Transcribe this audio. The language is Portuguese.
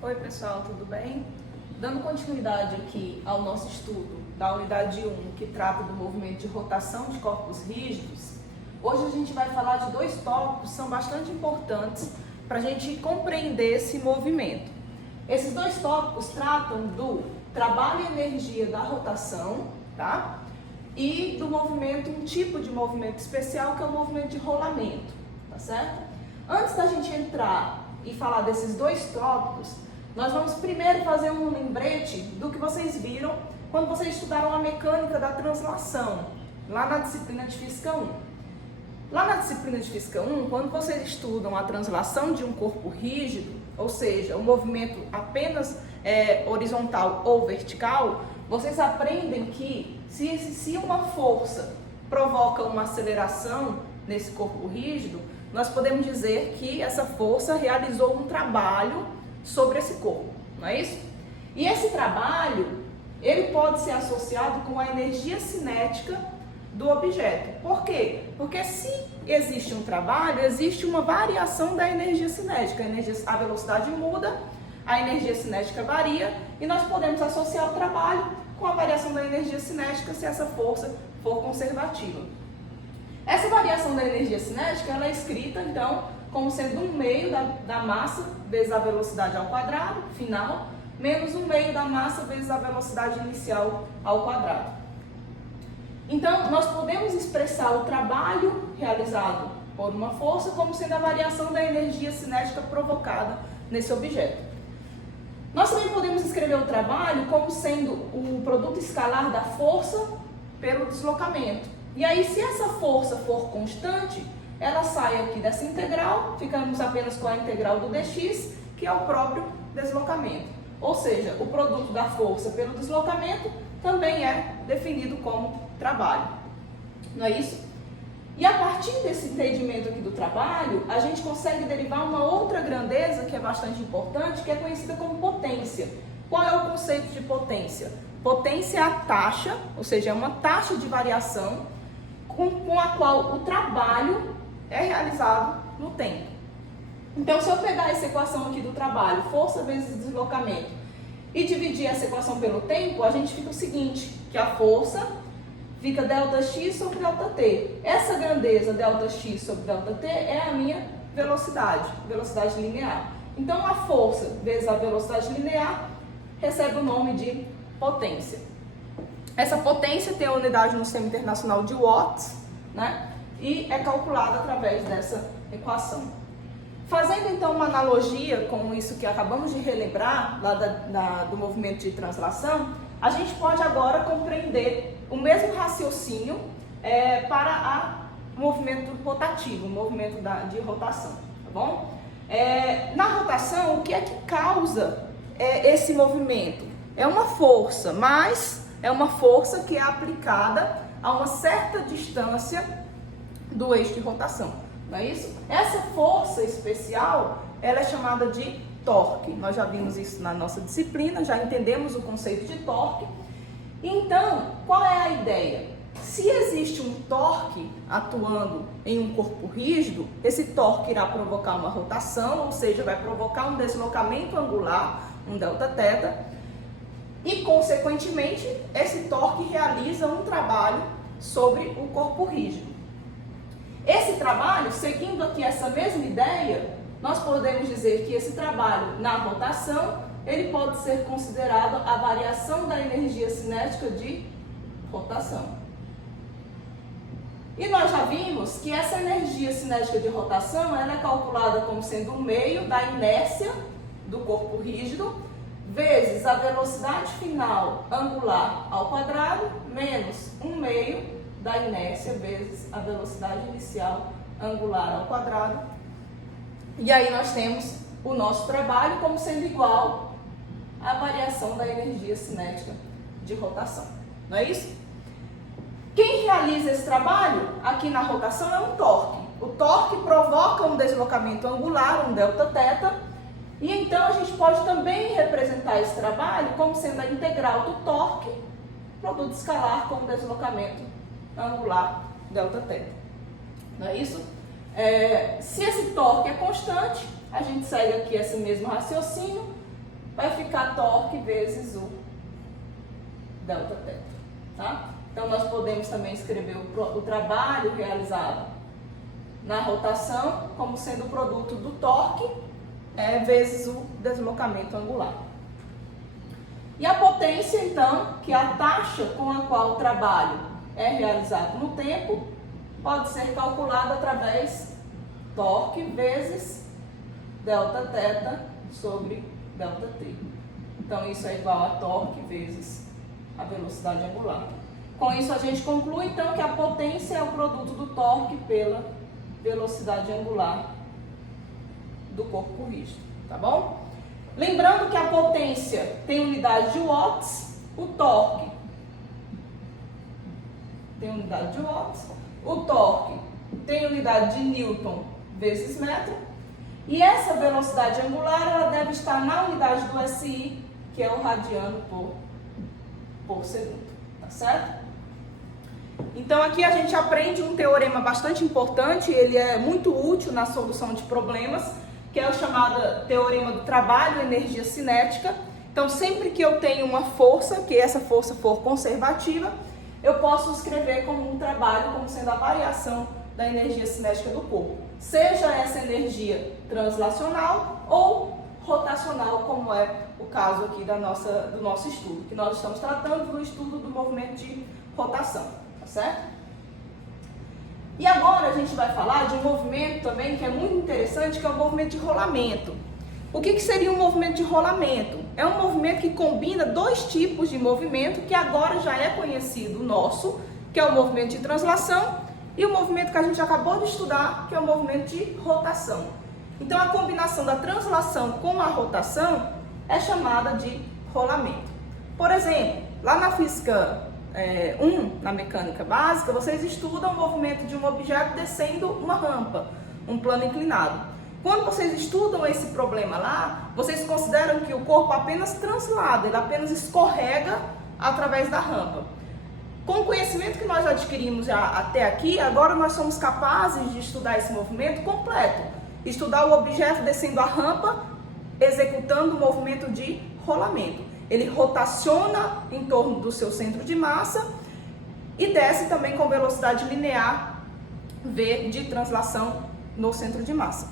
Oi pessoal, tudo bem? Dando continuidade aqui ao nosso estudo da unidade 1, que trata do movimento de rotação de corpos rígidos, hoje a gente vai falar de dois tópicos que são bastante importantes para a gente compreender esse movimento. Esses dois tópicos tratam do trabalho e energia da rotação, tá? E do movimento, um tipo de movimento especial que é o movimento de rolamento, tá certo? Antes da gente entrar e falar desses dois tópicos, nós vamos primeiro fazer um lembrete do que vocês viram quando vocês estudaram a mecânica da translação, lá na disciplina de Física 1. Lá na disciplina de Física 1, quando vocês estudam a translação de um corpo rígido, ou seja, o movimento apenas horizontal ou vertical, vocês aprendem que se uma força provoca uma aceleração nesse corpo rígido, nós podemos dizer que essa força realizou um trabalho sobre esse corpo, não é isso? E esse trabalho, ele pode ser associado com a energia cinética do objeto. Por quê? Porque se existe um trabalho, existe uma variação da energia cinética. A velocidade muda, a energia cinética varia, e nós podemos associar o trabalho com a variação da energia cinética se essa força for conservativa. Essa variação da energia cinética, ela é escrita, então, como sendo 1/2 da massa vezes a velocidade ao quadrado, final, menos 1/2 da massa vezes a velocidade inicial ao quadrado. Então, nós podemos expressar o trabalho realizado por uma força como sendo a variação da energia cinética provocada nesse objeto. Nós também podemos escrever o trabalho como sendo o produto escalar da força pelo deslocamento. E aí, se essa força for constante, ela sai aqui dessa integral, ficamos apenas com a integral do dx, que é o próprio deslocamento. Ou seja, o produto da força pelo deslocamento também é definido como trabalho. Não é isso? E a partir desse entendimento aqui do trabalho, a gente consegue derivar uma outra grandeza que é bastante importante, que é conhecida como potência. Qual é o conceito de potência? Potência é a taxa, ou seja, é uma taxa de variação com a qual o trabalho é realizado no tempo. Então, se eu pegar essa equação aqui do trabalho, força vezes deslocamento, e dividir essa equação pelo tempo, a gente fica o seguinte, que a força fica ΔX sobre ΔT. Essa grandeza ΔX sobre ΔT é a minha velocidade linear. Então, a força vezes a velocidade linear recebe o nome de potência. Essa potência tem a unidade no Sistema Internacional de watts, né? E é calculada através dessa equação. Fazendo então uma analogia com isso que acabamos de relembrar lá do movimento de translação, a gente pode agora compreender o mesmo raciocínio para o movimento rotativo, o movimento de rotação, tá bom? Na rotação, o que é que causa esse movimento? É uma força, mas é uma força que é aplicada a uma certa distância do eixo de rotação, não é isso? Essa força especial, ela é chamada de torque. Nós já vimos isso na nossa disciplina, já entendemos o conceito de torque. Então, qual é a ideia? Se existe um torque atuando em um corpo rígido, esse torque irá provocar uma rotação, ou seja, vai provocar um deslocamento angular, um Δθ, e, consequentemente, esse torque realiza um trabalho sobre o corpo rígido. Esse trabalho, seguindo aqui essa mesma ideia, nós podemos dizer que esse trabalho na rotação, ele pode ser considerado a variação da energia cinética de rotação. E nós já vimos que essa energia cinética de rotação, ela é calculada como sendo 1/2 da inércia do corpo rígido, vezes a velocidade final angular ao quadrado, menos 1/2 da inércia vezes a velocidade inicial angular ao quadrado. E aí nós temos o nosso trabalho como sendo igual à variação da energia cinética de rotação. Não é isso? Quem realiza esse trabalho aqui na rotação é um torque. O torque provoca um deslocamento angular, um Δθ, e então a gente pode também representar esse trabalho como sendo a integral do torque, produto escalar com o deslocamento angular Δθ. Não é isso? Se esse torque é constante, a gente segue aqui esse mesmo raciocínio, vai ficar torque vezes o delta θ, tá? Então, nós podemos também escrever o trabalho realizado na rotação como sendo o produto do torque vezes o deslocamento angular. E a potência, então, que é a taxa com a qual o trabalho é realizado no tempo, pode ser calculada através torque vezes delta θ sobre delta t. Então, isso é igual a torque vezes a velocidade angular. Com isso, a gente conclui, então, que a potência é o produto do torque pela velocidade angular do corpo rígido, tá bom? Lembrando que a potência tem unidade de watts, o torque tem unidade de watts, o torque tem unidade de newton vezes metro, e essa velocidade angular ela deve estar na unidade do SI, que é o radiano por segundo, tá certo? Então aqui a gente aprende um teorema bastante importante, ele é muito útil na solução de problemas, que é o chamado teorema do trabalho, energia cinética. Então sempre que eu tenho uma força, que essa força for conservativa, eu posso escrever como um trabalho, como sendo a variação da energia cinética do corpo. Seja essa energia translacional ou rotacional, como é o caso aqui do nosso estudo, que nós estamos tratando do estudo do movimento de rotação, tá certo? E agora a gente vai falar de um movimento também que é muito interessante, que é o movimento de rolamento. O que seria um movimento de rolamento? É um movimento que combina dois tipos de movimento que agora já é conhecido nosso, que é o movimento de translação e o movimento que a gente acabou de estudar, que é o movimento de rotação. Então a combinação da translação com a rotação é chamada de rolamento. Por exemplo, lá na física 1, na mecânica básica, vocês estudam o movimento de um objeto descendo uma rampa, um plano inclinado. Quando vocês estudam esse problema lá, vocês consideram que o corpo apenas translada, ele apenas escorrega através da rampa. Com o conhecimento que nós adquirimos já até aqui, agora nós somos capazes de estudar esse movimento completo. Estudar o objeto descendo a rampa, executando o movimento de rolamento. Ele rotaciona em torno do seu centro de massa e desce também com velocidade linear v de translação no centro de massa.